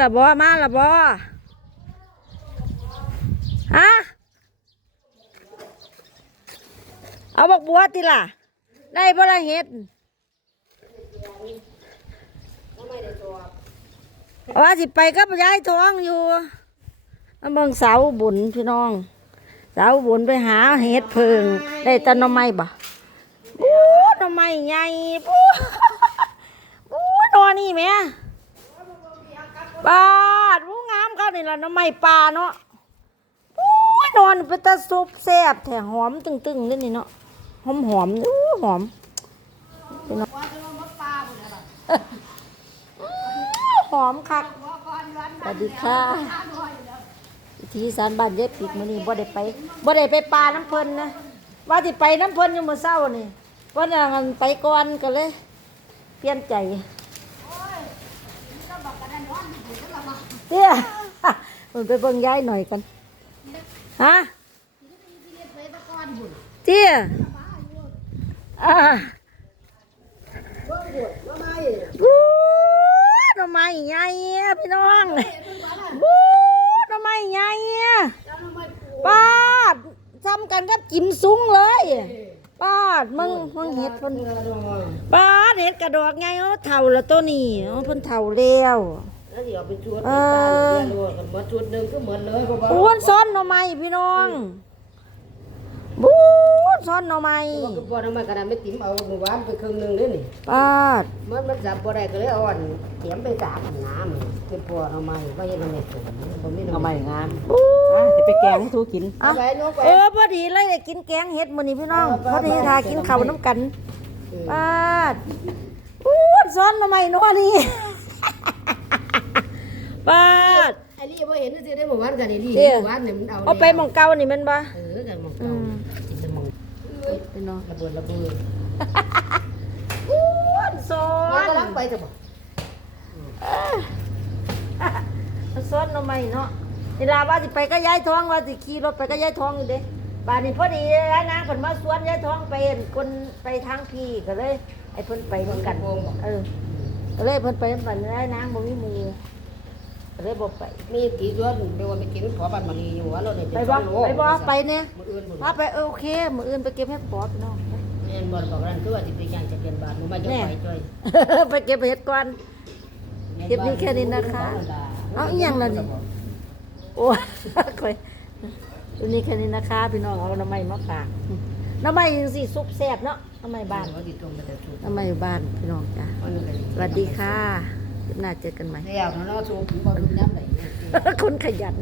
ละบ่มาละบ่ฮะเอาบักบัวติล่ะ ได้บ่ละเฮ็ดว่าสิไปกับยายท้องอยู่มาเบิ่งเสาบุญพี่น้องเสาบุญไปหาเฮ็ดเพิง ได้แตะนอไม้บ่ปู๊นอไม้ใหญ่ปู๊ปู๊นอนี่แม่ ปาดผู้งามเขานี่ล่ะน้ำไม่ปลาเนาะโอ้ยนอนเป็นตาซุปแซ่บแถหอมตึงๆเลยนี่เนาะหอมหอมอู้หอมพี่น้องหอมคักสวัสดีค่ะที่สารบ้านเย็บปีกมื้อนี้บ่ได้ไปบ่ได้ไปปลาน้ำเพิ่นนะว่าสิไปน้ำเพิ่นอยู่มื้อเช้านี่เพิ่นว่างั้นไปก่อนก็เลย เปลี่ยนใจ เตี้ยมันไปเบิ่งย้ายหน่อยกันฮะเตี้ยอ่าวู้ดอกไม้ใหญ่พี่น้องวู้ดอกไม้ใหญ่ป้าดทำกันกับกิมซุ้งเลยป้าดมึงมึงเห็ดเพิ่นป้าดเห็ดกระดอกไงเขาเท่าล้วตัวนี้เขาเพิ่นเท่าแล้ว แล้วเดี๋ยวไปชุดเอไปอตาเดียวกันหมดชุดหนึ่งก็หมดเลยเพราะว่าอ้วนซ้อนหน่อไม้พี่น้องบูนซ้อนหน่อไม้ก็พอทำไมกระดานไม่ติ๋มเอาหมู่บ้านไปครึ่งหนึ่งเด้นี่ป้าดมันมันจับบ่ได้ก็เลยเอาอันเตรียมไปสามน้ำเป็นพอทำไมว่ายังไม่สูงผมไม่เอาใหม่งามบูอะจะไปแกงให้ทูกินอะไปน้องไป เออพอดีเลยได้กินแกงเห็ดมื้อนี้พี่น้องพอดีทากินข้าวน้ำกันป้าดอ้วนซ้อนหน่อไม้เนัวนี่ ป้าดไอ้นี่บ่เห็นสิได้หมู่บ้านกันนี่หเดี๋ยวมู่บ้านเนี่ยมันเอาเอาไปหมองเก่านี่แมันบ่เออกันหมองอืเก่ามจิตจะหมองพี่น้องระเบิดระเบิดอ้วนซ้อมันนก็รักไปจะบอกมันซ้อนหน่อไม้เนาะเวลาว่าสิไปก็ย้ายท้องว่าสิขี่รถไปก็ย้ายท้องอยู่เด้ป่านนี้พอดีย้ายนางเพิ่นมาสวนย้ายท้องไปเห็นคนไปทางพี่ก็เลยไอ้เพิ่นไปเหมือนกันเออก็เลยเพิ่นไปนำกันย้ายนางบ่มีมือก็ เลยบ่ไปมีกี่ชวนเดี๋ยวว่าไปกินขอบัตรมาลีอยู่ว่าเราเนี่ยไปบ่ไปบ่ไปเนี่ยมื้ออื่นบ่พาไปเออโอเค มื้ออื่นไปเก็บเห็ดปอพี่น้องแม่นบ่บอกนั่นคือว่าสิไปย่างจะเปลี่ยนบาทมันมาจะไปจ้อยไปเก็บเห็ดก่อนคลิปนี้แค่นี้นะคะ เอาอีหยังล่ะนี่โอ้ยค่อยตัวนี้แค่นี้นะคะพี่น้องเอาน้ำไม้มาฝากน้ำไม้ยังสิซุปแซ่บเนาะน้ำไม้บ้านว่าติดตรงไปแต่ชุดน้ำไม้อยู่บ้านพี่น้องจ้ะสวัสดีค่ะ คลิปหน้าเจอกันใหม่ แล้วเนาะสูบบ่ทุกน้ำไหลคนขยัน